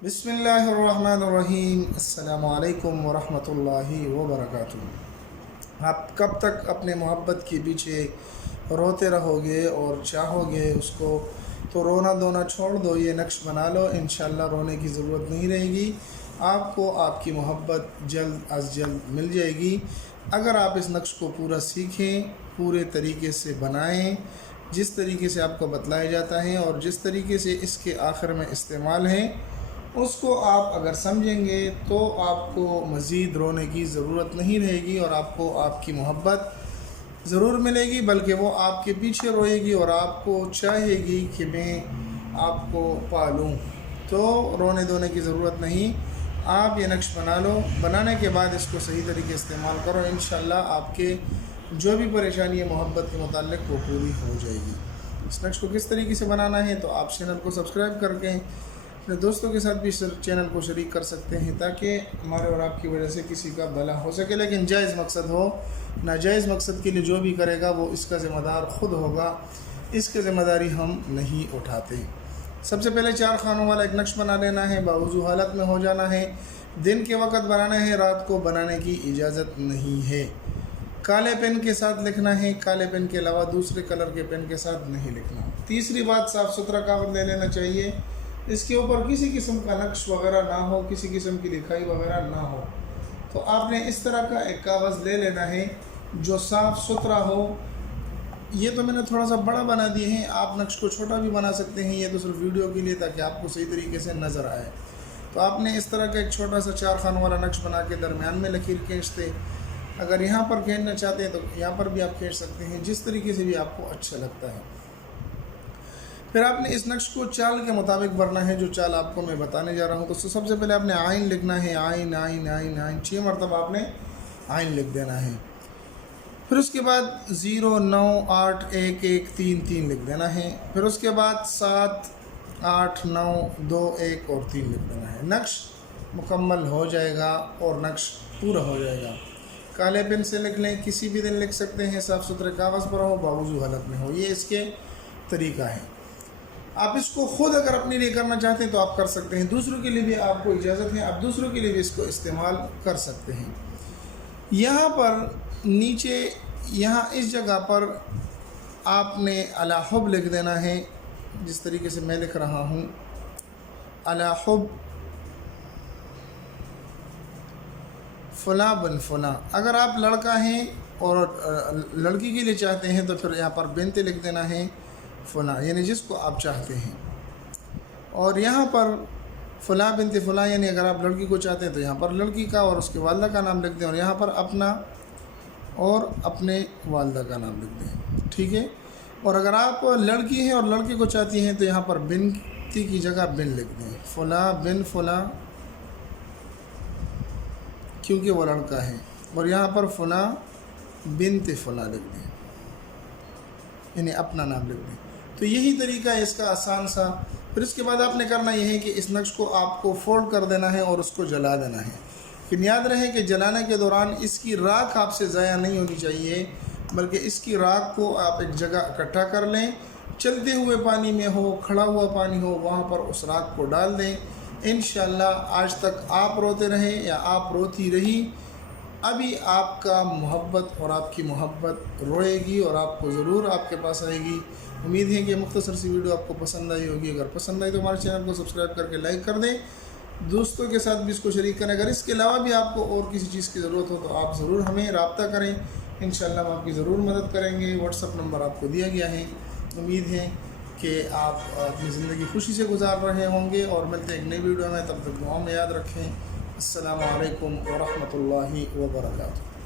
बिस्मिल्लाहिर्रहमानिर्रहीम। अस्सलामु अलैकुम वरहमतुल्लाहि वबरकातुहू। आप कब तक अपने मोहब्बत के पीछे रोते रहोगे और चाहोगे उसको, तो रोना धोना छोड़ दो, ये नक्श बना लो। इंशाअल्लाह रोने की ज़रूरत नहीं रहेगी। आपको आपकी मोहब्बत जल्द अज जल्द मिल जाएगी अगर आप इस नक्श को पूरा सीखें, पूरे तरीके से बनाएं, जिस तरीके से आपको बतलाया जाता है और जिस तरीके से इसके आखिर में इस्तेमाल है उसको आप अगर समझेंगे तो आपको मज़ीद रोने की ज़रूरत नहीं रहेगी और आपको आपकी मोहब्बत ज़रूर मिलेगी, बल्कि वो आपके पीछे रोएगी और आपको चाहेगी कि मैं आपको पालूं। तो रोने धोने की ज़रूरत नहीं। आप ये नक्श बना लो, बनाने के बाद इसको सही तरीके से इस्तेमाल करो। इंशाअल्लाह आपके जो भी परेशानी है मोहब्बत के मुताल्लिक़ वो पूरी हो जाएगी। इस नक्श को किस तरीके से बनाना है, तो आप चैनल को सब्सक्राइब करके अपने दोस्तों के साथ भी चैनल को शरीक कर सकते हैं, ताकि हमारे और आपकी वजह से किसी का भला हो सके। लेकिन जायज़ मकसद हो, नाजायज़ मकसद के लिए जो भी करेगा वो इसका ज़िम्मेदार ख़ुद होगा, इसकी ज़िम्मेदारी हम नहीं उठाते। सबसे पहले 4 खानों वाला एक नक्श बना लेना है। बावजू हालत में हो जाना है। दिन के वक्त बनाना है, रात को बनाने की इजाज़त नहीं है। काले पेन के साथ लिखना है, काले पेन के अलावा दूसरे कलर के पेन के साथ नहीं लिखना। तीसरी बात, साफ़ सुथरा कागज़ ले लेना चाहिए। इसके ऊपर किसी किस्म का नक्श वगैरह ना हो, किसी किस्म की लिखाई वगैरह ना हो। तो आपने इस तरह का एक कागज़ ले लेना है जो साफ़ सुथरा हो। ये तो मैंने थोड़ा सा बड़ा बना दिए हैं, आप नक्श को छोटा भी बना सकते हैं। ये तो सिर्फ वीडियो के लिए, ताकि आपको सही तरीके से नज़र आए। तो आपने इस तरह का एक छोटा सा 4 खानों वाला नक्श बना के दरमियान में लकीर खींचते, अगर यहाँ पर खींचना चाहते हैं तो यहाँ पर भी आप खींच सकते हैं, जिस तरीके से भी आपको अच्छा लगता है। फिर आपने इस नक्श को चाल के मुताबिक भरना है, जो चाल आपको मैं बताने जा रहा हूँ। तो सबसे पहले आपने आइन लिखना है, आइन आइन आइन आइन 6 मरतबा आपने आइन लिख देना है। फिर उसके बाद 0 9 8 1 1 3 3 लिख देना है। फिर उसके बाद 7 8 9 2 1 और 3 लिख देना है। नक्श मुकम्मल हो जाएगा और नक्श पूरा हो जाएगा। काले पेन से लिख लें, किसी भी दिन लिख सकते हैं, साफ़ सुथरे कागज़ पर हो, बावजू हालत में हो। ये इसके तरीका है। आप इसको ख़ुद अगर अपने लिए करना चाहते हैं तो आप कर सकते हैं, दूसरों के लिए भी आपको इजाज़त है, आप दूसरों के लिए भी इसको इस्तेमाल कर सकते हैं। यहाँ पर नीचे, यहाँ इस जगह पर आपने अला हुब लिख देना है, जिस तरीके से मैं लिख रहा हूँ। अला हुब फ़ला बन फ़ला। अगर आप लड़का हैं और लड़की के लिए चाहते हैं तो फिर यहाँ पर बिन्त लिख देना है फ़ला, यानी जिसको आप चाहते हैं। और यहाँ पर फ़ला बिन्त फ़ला, यानी अगर आप लड़की को चाहते हैं तो यहाँ पर लड़की का और उसके वालदा का नाम लिख दें, और यहाँ पर अपना और अपने वालदा का नाम लिख दें। ठीक है। और अगर आप लड़की हैं और लड़के को चाहती हैं तो यहाँ पर बिन्ती की जगह बिन लिख दें, फ़ला बिन फ़ला, क्योंकि वो लड़का है। और यहाँ पर फ़ला बिन्त फ़ला लिख दें, यानी अपना नाम लिख दें। तो यही तरीका है इसका, आसान सा। फिर इसके बाद आपने करना यह है कि इस नक्श को आपको फोल्ड कर देना है और उसको जला देना है। लेकिन याद रहे कि जलाने के दौरान इसकी राख आपसे ज़ाया नहीं होनी चाहिए, बल्कि इसकी राख को आप एक जगह इकट्ठा कर लें। चलते हुए पानी में हो, खड़ा हुआ पानी हो, वहाँ पर उस राख को डाल दें। इंशाअल्लाह आज तक आप रोते रहें या आप रोती रही, अभी आपका मोहब्बत और आपकी मोहब्बत रोएगी और आपको ज़रूर आपके पास आएगी। उम्मीद है कि मुख्तसर सी वीडियो आपको पसंद आई होगी। अगर पसंद आई तो हमारे चैनल को सब्सक्राइब करके लाइक कर दें, दोस्तों के साथ भी इसको शरीक करें। अगर इसके अलावा भी आपको और किसी चीज़ की ज़रूरत हो तो आप ज़रूर हमें रब्ता करें, इंशाअल्लाह हम आपकी ज़रूर मदद करेंगे। व्हाट्सअप नंबर आपको दिया गया है। उम्मीद है कि आप अपनी ज़िंदगी खुशी से गुजार रहे होंगे, और मिलते हैं एक नई वीडियो में। तब तक दुआ में याद रखें। अस्सलामु अलैकुम व रहमतुल्लाहि व बरकातुहू।